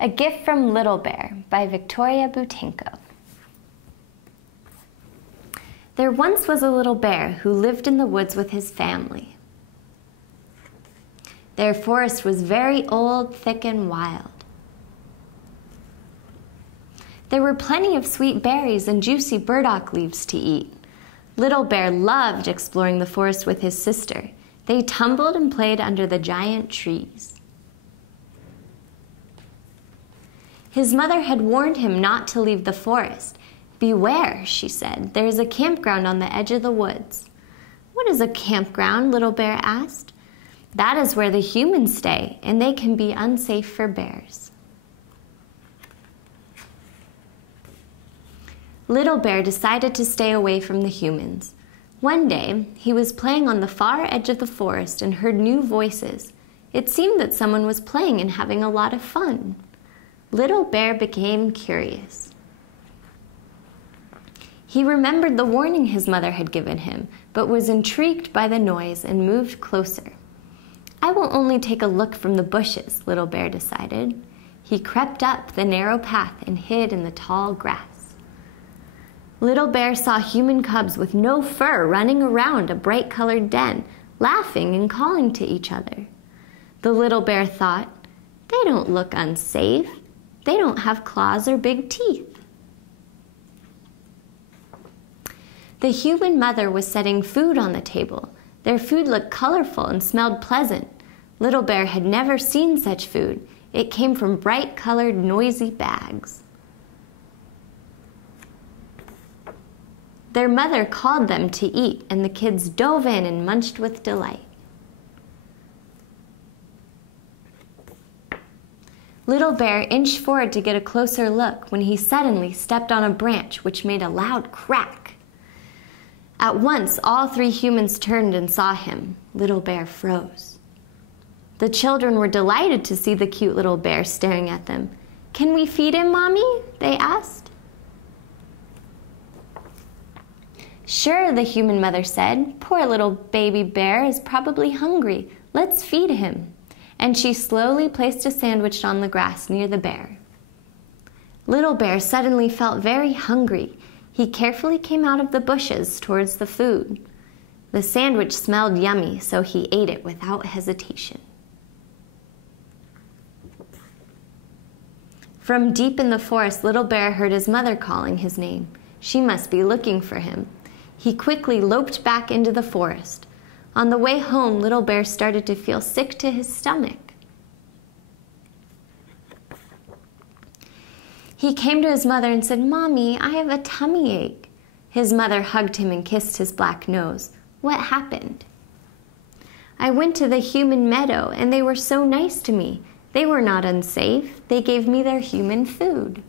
A Gift from Little Bear by Victoria Boutenko. There once was a little bear who lived in the woods with his family. Their forest was very old, thick, and wild. There were plenty of sweet berries and juicy burdock leaves to eat. Little Bear loved exploring the forest with his sister. They tumbled and played under the giant trees. His mother had warned him not to leave the forest. "Beware," she said, "there is a campground on the edge of the woods." "What is a campground?" Little Bear asked. "That is where the humans stay, and they can be unsafe for bears." Little Bear decided to stay away from the humans. One day, he was playing on the far edge of the forest and heard new voices. It seemed that someone was playing and having a lot of fun. Little Bear became curious. He remembered the warning his mother had given him, but was intrigued by the noise and moved closer. "I will only take a look from the bushes," Little Bear decided. He crept up the narrow path and hid in the tall grass. Little Bear saw human cubs with no fur running around a bright-colored den, laughing and calling to each other. The little bear thought, "They don't look unsafe. They don't have claws or big teeth." The human mother was setting food on the table. Their food looked colorful and smelled pleasant. Little Bear had never seen such food. It came from bright-colored, noisy bags. Their mother called them to eat, and the kids dove in and munched with delight. Little Bear inched forward to get a closer look when he suddenly stepped on a branch, which made a loud crack. At once, all three humans turned and saw him. Little Bear froze. The children were delighted to see the cute little bear staring at them. "Can we feed him, Mommy?" they asked. "Sure," the human mother said. "Poor little baby bear is probably hungry. Let's feed him." And she slowly placed a sandwich on the grass near the bear. Little Bear suddenly felt very hungry. He carefully came out of the bushes towards the food. The sandwich smelled yummy, so he ate it without hesitation. From deep in the forest, Little Bear heard his mother calling his name. She must be looking for him. He quickly loped back into the forest. On the way home, Little Bear started to feel sick to his stomach. He came to his mother and said, "Mommy, I have a tummy ache." His mother hugged him and kissed his black nose. "What happened?" "I went to the human meadow, and they were so nice to me. They were not unsafe. They gave me their human food."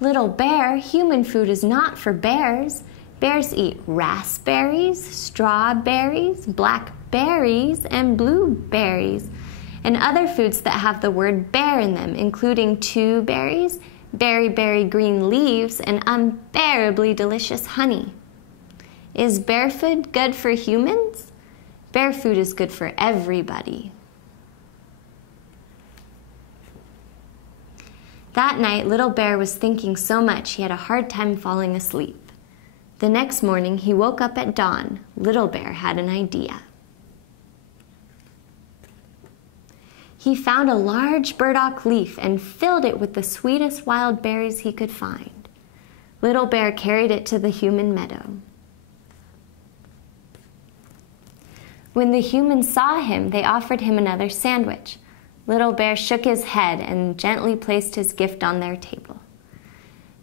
"Little Bear, human food is not for bears. Bears eat raspberries, strawberries, blackberries, and blueberries, and other foods that have the word bear in them, including 2 berries, berry green leaves, and unbearably delicious honey." Is bear food good for humans? Bear food is good for everybody. That night, Little Bear was thinking so much he had a hard time falling asleep. The next morning, he woke up at dawn. Little Bear had an idea. He found a large burdock leaf and filled it with the sweetest wild berries he could find. Little Bear carried it to the human meadow. When the humans saw him, they offered him another sandwich. Little Bear shook his head and gently placed his gift on their table.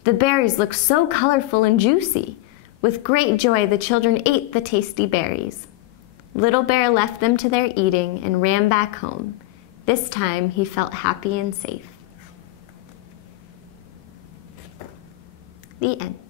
The berries looked so colorful and juicy. With great joy, the children ate the tasty berries. Little Bear left them to their eating and ran back home. This time, he felt happy and safe. The end.